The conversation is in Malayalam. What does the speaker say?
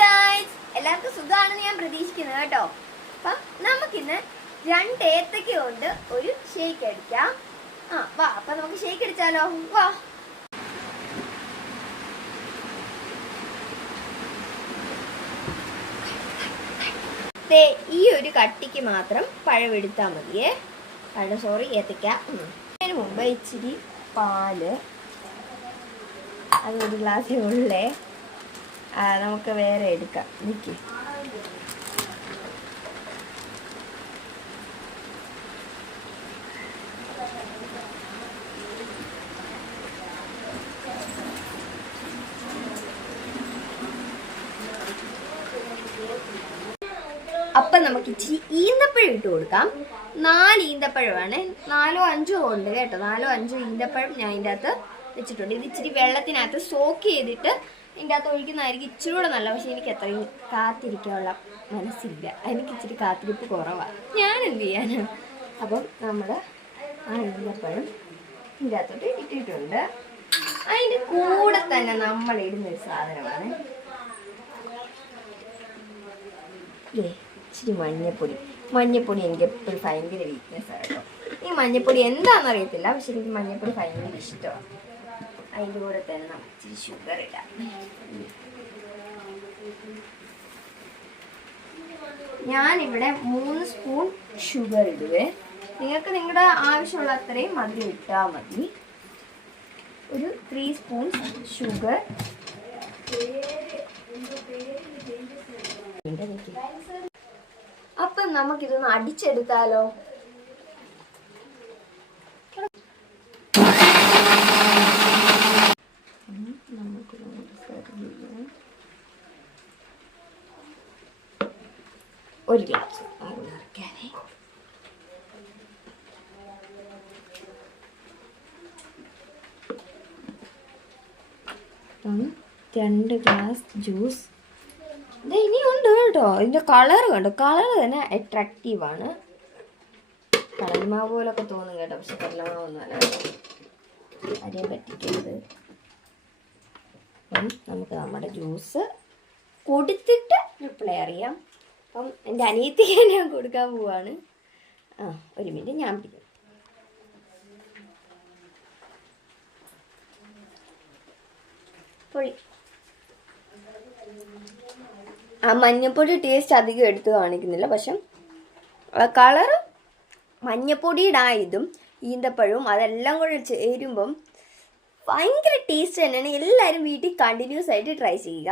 ഗൈസ്, എല്ലാവർക്കും സുഖമാണെന്ന് ഞാൻ പ്രതീക്ഷിക്കുന്നു കേട്ടോ. അപ്പം നമുക്കിന്ന് 2 ഏത്തക്ക കൊണ്ട് ഒരു ഷേക്ക് അടിക്കാം. വാ, അപ്പൊ നമുക്ക് ഷേക്ക് അടിച്ചാലോ. വാ. ഈ ഒരു കട്ടിക്ക് മാത്രം പഴം എടുത്താൽ മതിയേ. ഏത്തക്ക. അതിന് മുമ്പ് ഇച്ചിരി പാല്, അത് ഒരു ഗ്ലാസ്സിൽ ഉള്ളേ. നമുക്ക് വേറെ എടുക്കാം. നിൽക്കി. അപ്പം നമുക്ക് ഇച്ചിരി ഈന്തപ്പഴം ഇട്ട് കൊടുക്കാം. 4 ഈന്തപ്പഴമാണ്. 4ഓ 5ഓ ഉണ്ട് കേട്ടോ. 4ഓ 5ഓ ഈന്തപ്പഴം ഞാൻ ഇതിൻ്റെ അകത്ത് വെച്ചിട്ടുണ്ട്. ഇത് ഇച്ചിരി വെള്ളത്തിനകത്ത് സോക്ക് ചെയ്തിട്ട് ഇതിൻ്റെ അകത്ത് ഒഴിക്കുന്നതായിരിക്കും ഇച്ചിരി കൂടെ നല്ല. പക്ഷെ എനിക്ക് അത്രയും കാത്തിരിക്കാനുള്ള മനസ്സില്ല. എനിക്ക് ഇച്ചിരി കാത്തിരിപ്പ് കുറവാണ്. ഞാൻ എന്ത് ചെയ്യാനാണ്. അപ്പം നമ്മൾ ഈന്തപ്പഴം ഇതിൻ്റെ അകത്തോട്ട് ഇട്ടിട്ടുണ്ട്. അതിൻ്റെ കൂടെ തന്നെ നമ്മൾ ഇടുന്നൊരു സാധനമാണ് ഇച്ചിരി മഞ്ഞപ്പൊടി എനിക്ക് എപ്പോഴും ഭയങ്കര വീക്ക്നെസ്സാണ് കേട്ടോ. ഈ മഞ്ഞപ്പൊടി എന്താണെന്ന് അറിയത്തില്ല, പക്ഷെ എനിക്ക് മഞ്ഞപ്പൊടി ഭയങ്കര ഇഷ്ടമാണ്. അതിൻ്റെ കൂടെ തന്നെ നമുക്ക് ഇച്ചിരി ഷുഗർ ഇടാം. ഞാനിവിടെ 3 സ്പൂൺ ഷുഗർ ഇടുവേ. നിങ്ങൾക്ക് നിങ്ങളുടെ ആവശ്യമുള്ള അത്രയും മധുരം ഇട്ടാൽ മതി. ഒരു 3 സ്പൂൺ ഷുഗർ. അപ്പം നമുക്കിതൊന്ന് അടിച്ചെടുത്താലോ. ഒരു ഗ്ലാസ് നമുക്ക് നിറയ്ക്കാനേ. അപ്പം 2 ഗ്ലാസ് ജ്യൂസ്. ഇത് ഇനിയുണ്ട് കേട്ടോ. ഇതിൻ്റെ കളർ കണ്ടോ. കളർ തന്നെ അട്രാക്റ്റീവാണ്. കടലമാവ് പോലൊക്കെ തോന്നും കേട്ടോ, പക്ഷെ കടലമാവൊന്നുമല്ല. അരിയെ പറ്റിക്കരുത്. അപ്പം നമുക്ക് നമ്മുടെ ജ്യൂസ് കൊടുത്തിട്ട് റിപ്ലൈ അറിയാം. അപ്പം എൻ്റെ അനിയത്തിക്ക് ഞാൻ കൊടുക്കാൻ പോവാണ്. ഒരു മിനിറ്റ്, ഞാൻ പിടിക്കും. പൊളി. മഞ്ഞപ്പൊടി ടേസ്റ്റ് അധികം എടുത്ത് കാണിക്കുന്നില്ല, പക്ഷെ കളറ് മഞ്ഞപ്പൊടിയുടെ ഇതും ഈന്തപ്പഴവും അതെല്ലാം കൂടെ ചേരുമ്പം ഭയങ്കര ടേസ്റ്റ് തന്നെയാണ്. എല്ലാവരും വീട്ടിൽ കണ്ടിന്യൂസ് ആയിട്ട് ട്രൈ ചെയ്യുക.